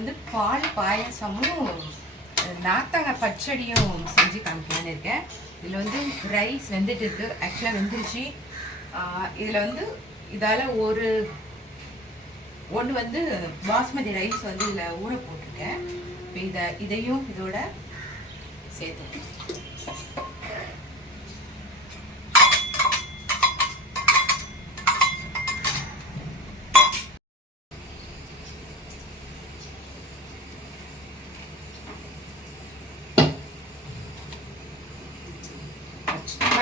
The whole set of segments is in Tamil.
வந்து பால் பாயசமும் நார்த்தங்காய் பச்சடியும் செஞ்சு காமிக்கலான்னு இருக்கேன். இதில் வந்து ரைஸ் வெந்துட்டு இருக்கு. ஆக்சுவலாக வெந்துருச்சு. இதில் வந்து இதால் ஒன்று வந்து பாஸ்மதி ரைஸ் வந்து இதில் ஊற போட்டிருக்கேன். இப்போ இதையும் இதோட சேர்த்து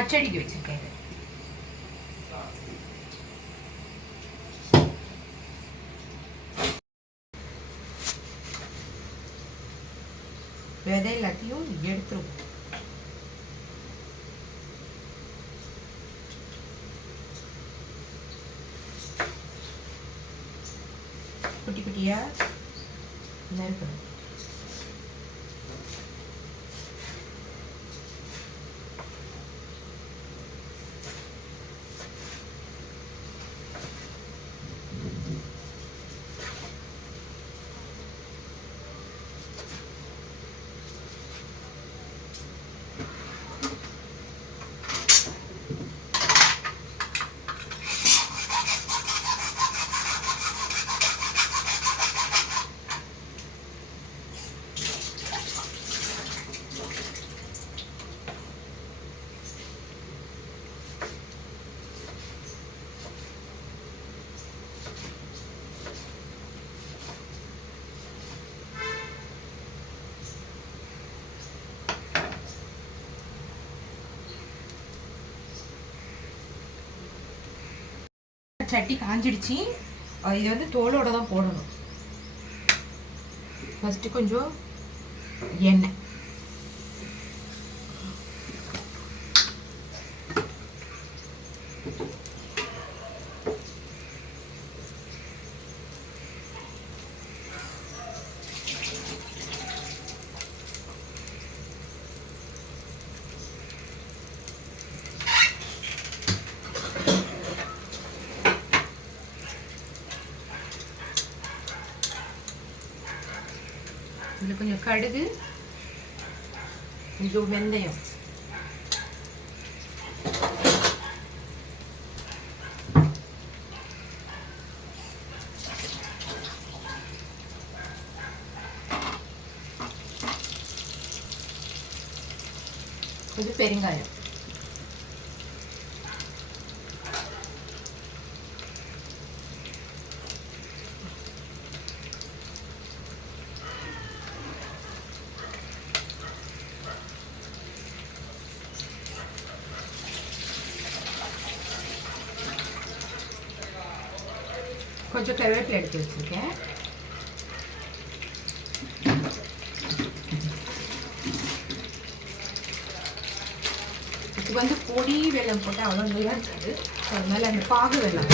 பச்சடிக்கு வச்சிருக்கேன். விதை எல்லாத்தையும் எடுத்துருவோம். குட்டி குட்டியா நறுக்கணும். சட்டி காஞ்சிடுச்சு. இது வந்து தோலோட தான் போடணும். ஃபஸ்ட்டு கொஞ்சம் எண்ணெய், இதில் கொஞ்சம் கடுகு, கொஞ்சம் வெந்தயம், கொஞ்சம் பெருங்காயம், கொஞ்சம் கருவேப்பிலை எடுத்து வச்சுருக்கேன். இது வந்து பொடி வெல்லம் போட்டால் அவ்வளோ நல்லா இருக்காது. அதனால அந்த பாகு வெல்லம்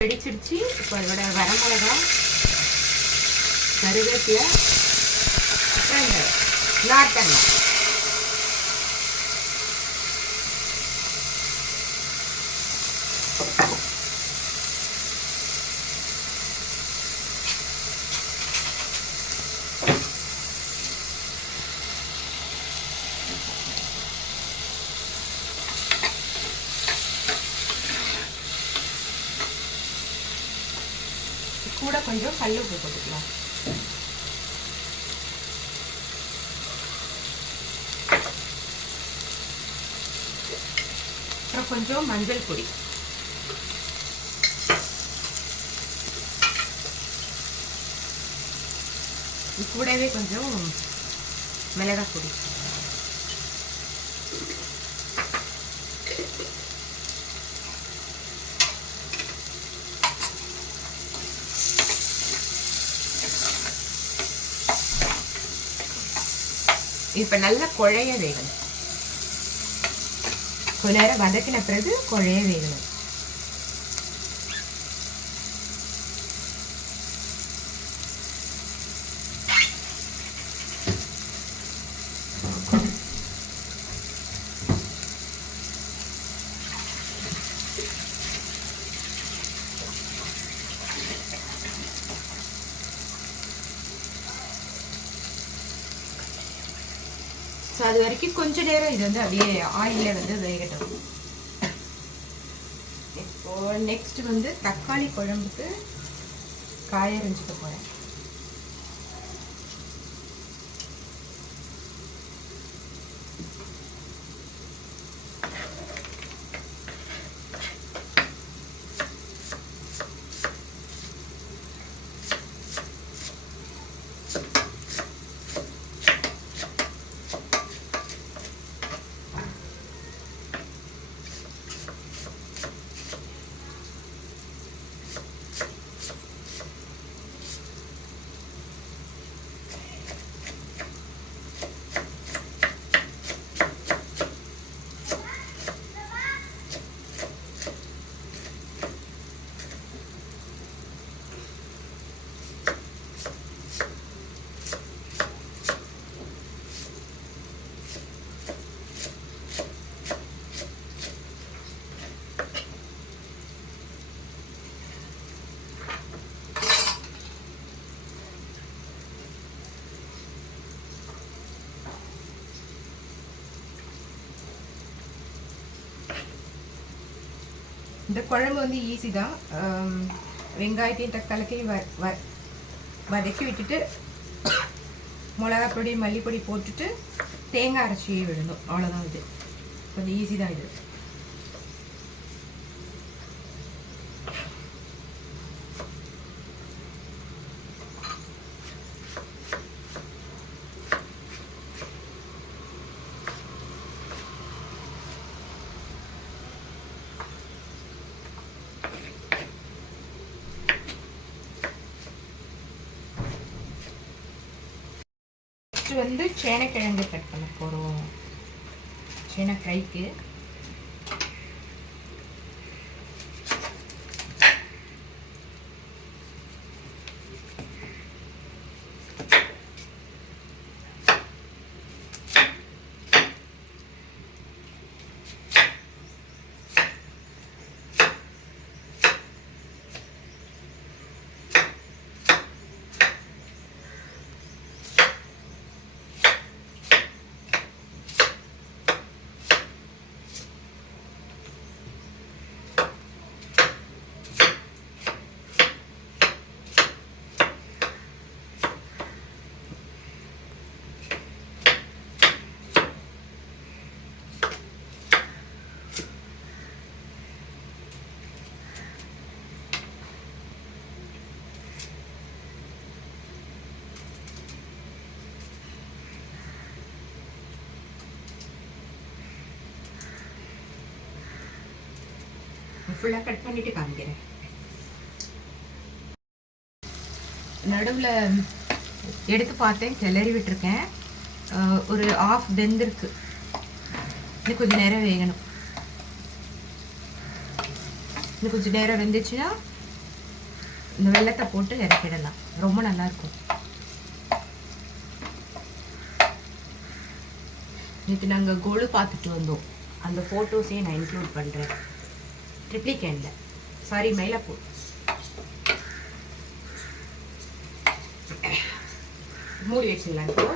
வெடிச்சிடுச்சு. இப்போ அதோட வரமிளகா, கருவேப்பிலை, அப்புறம் இந்த நார்த்தங்காய் கூட கொஞ்சம் கல் உப்பு போட்டுக்கலாம். அப்புறம் கொஞ்சம் மஞ்சள் பொடி, கூடவே கொஞ்சம் மிளகாய் பொடி. இப்போ நல்லா குழைய வேகணும். கொஞ்ச நேரம் வதக்கின பிறகு குழைய வேகணும். ஸோ அது வரைக்கும் கொஞ்ச நேரம் இது வந்து அப்படியே ஆயிலில் வந்து வேகட்டும். இப்போ நெக்ஸ்ட் வந்து தக்காளி குழம்புக்கு காய அரைஞ்சிக்க போகிறேன். இந்த குழம்பு வந்து ஈஸி தான். வெங்காயத்தையும் தக்காளிக்கையும் வதக்கி விட்டுட்டு மிளகா பொடி மல்லிப்பொடி போட்டுட்டு தேங்காய் அரைச்சி விடணும், அவ்வளோதான். இது கொஞ்சம் ஈஸி தான். இது வந்து சேனைக்கிழங்கு கட் பண்ண போகிறோம். சேனை ஃப்ரைக்கு ஃபுல்லாக கட் பண்ணிட்டு காமிக்கிறேன். நடுவில் எடுத்து பார்த்தேன், கிளறி விட்டுருக்கேன். ஒரு ஆஃப் வெந்திருக்கு. இன்னும் கொஞ்சம் நேரம் வேகணும். இன்னும் கொஞ்சம் நேரம் வெந்துச்சுன்னா இந்த வெள்ளத்தை போட்டு இறக்கிடலாம். ரொம்ப நல்லாயிருக்கும். நேற்று நாங்கள் கோலு பார்த்துட்டு வந்தோம். அந்த ஃபோட்டோஸையும் நான் இன்க்ளூட் பண்ணுறேன் ட்ரிப்ளிகேனில். சாரி, மயிலாப்பூர். மூடி வச்சிடலாம். இப்போ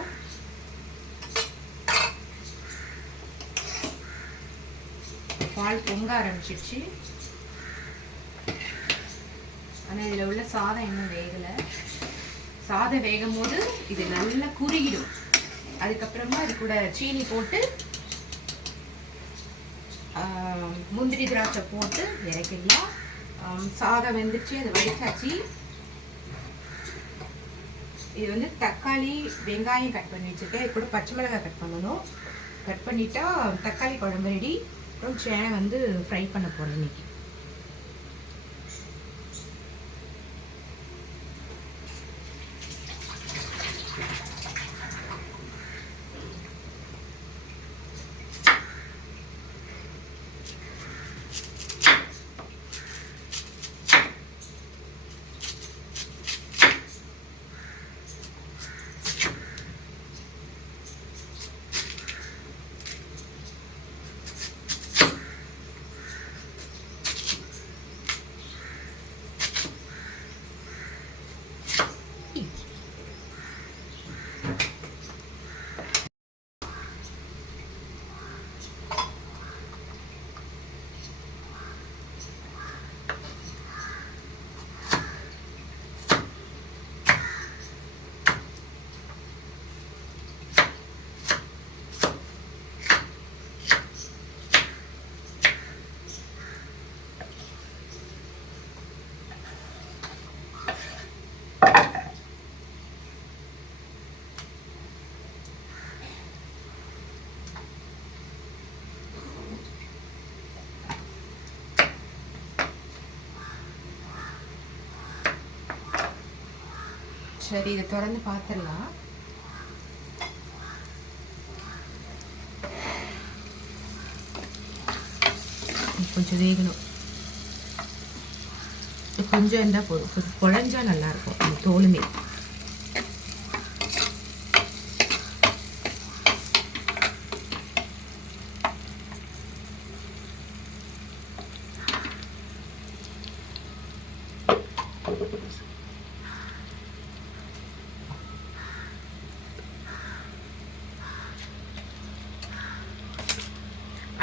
பால் பொங்க ஆரம்பிச்சிடுச்சு. ஆனால் இதில் உள்ள சாதம் இன்னும் வேகலை. சாதம் வேகும் போது இது நல்லா குறுகிடும். அதுக்கப்புறமா இது கூட சீனி போட்டு முந்திரி திராட்சை போட்டு இறக்கிடலாம். சாதம் வெந்துச்சு, அதை வடிச்சாச்சு. இது வந்து தக்காளி வெங்காயம் கட் பண்ணி வச்சுருக்கேன். இது கூட பச்சை மிளகாய் கட் பண்ணணும். கட் பண்ணிட்டா தக்காளி குழம்பு ரெடி. அப்புறம் சேனை வந்து ஃப்ரை பண்ண போகிறேன் இன்னைக்கு. சரி, இதை திறந்து பார்த்துடலாம். கொஞ்சம் வேகணும். கொஞ்சம் இருந்தால் போதும், குழஞ்சா நல்லாயிருக்கும் அந்த தோலுமே.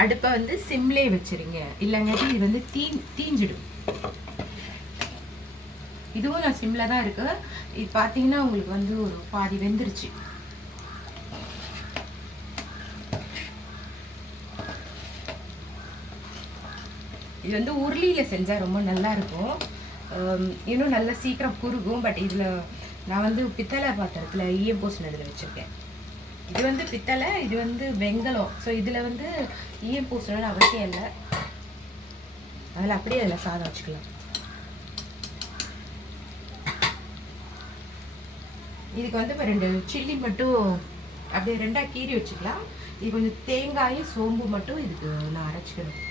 அடுப்பை வந்து சிம்லே வச்சிருங்க, இல்லைங்காட்டி இது வந்து தீஞ்சிடும். இதுவும் நான் சிம்ல தான் இருக்கு. இது பார்த்தீங்கன்னா உங்களுக்கு வந்து ஒரு பாதி வெந்துருச்சு. இது வந்து உருளியில் செஞ்சால் ரொம்ப நல்லா இருக்கும். இன்னும் நல்லா சீக்கிரம் குறுகும். பட் இதில் நான் வந்து பித்தளை பாத்திரத்தில் ஈயம் பூசின இதில் வச்சுருக்கேன். இது வந்து பித்தளை, இது வந்து வெங்கலம். ஸோ இதில் வந்து ஈயம் பூசணும்னு அவசியம் இல்லை. அதில் அப்படியே அதில் சாதம் வச்சுக்கலாம். இதுக்கு வந்து இப்போ 2 சில்லி மட்டும் அப்படியே 2ஆக கீறி வச்சுக்கலாம். இது கொஞ்சம் தேங்காயும் சோம்பு மட்டும் இதுக்கு நான் அரைச்சிக்கணும்.